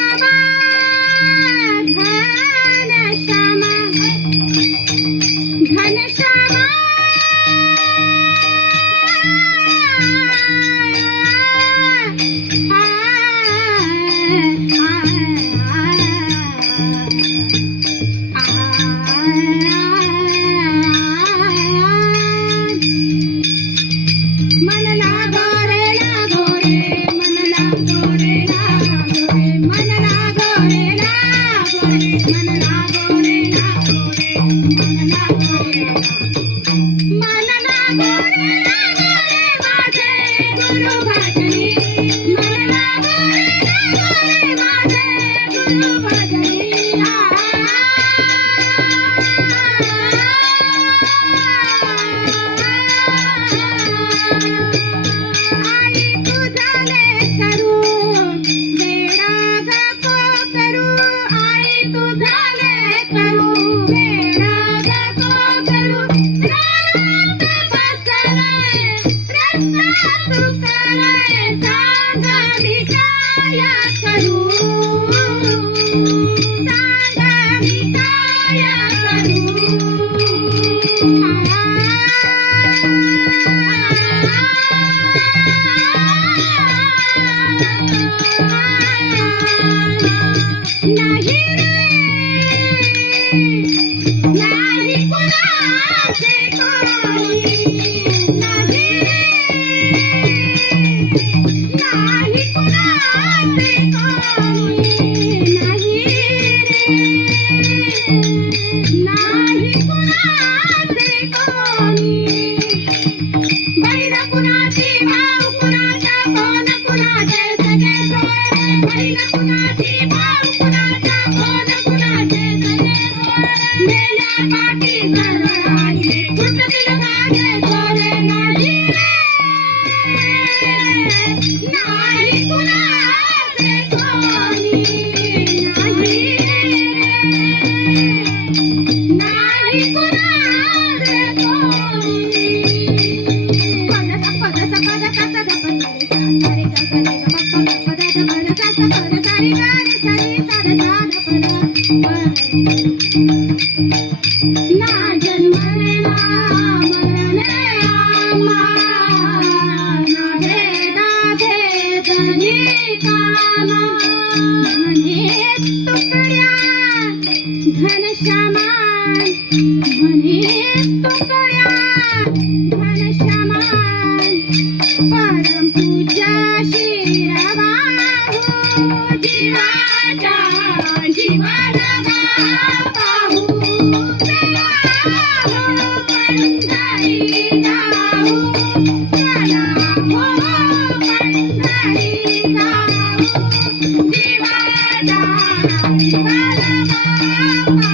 श्यामा घन श्यामा मन लागो रे लागो रे मन लागो रे लागो रे मन लागो रे लागो रे मन लागो रे लागो रे मन लागो रे मन लागो रे लागो रे माझे गुरु भजनी मन लागो रे लागो रे माझे गुरु भजनी आई तुझाले करू वेडा गको करू आई तुझाले करू वेडा गको करू रात बसले रस्ता तू करे सांगा मिठाया करू सांगा मिठाया करू नाही रे नाही कुणाचे कोणी नाही रे नाही कुणाचे कोणी नाही रे नाही कुणाचे कोणी बहीण कुणाची भाऊ कुणाचा कोण कुणाचे सगळे सोयरे बहीण कुणाची भाऊ कुणाचा कोण कुणाचे सगळे सोयरे मेल्या पाठी सरळ आईने कुठतील माझे सोरे नाही रे नाही कुणाचे कोणी नाही रे नाही कुणाचे कोणी ना जन्मने ना मरणे आम्हा ना भेदा भेदनी कामा म्हणे तुकड्या घनश्यामा म्हणे तुकड्या घनश्यामा परम पूज्य शिरवाहू जीवाचा जीवाला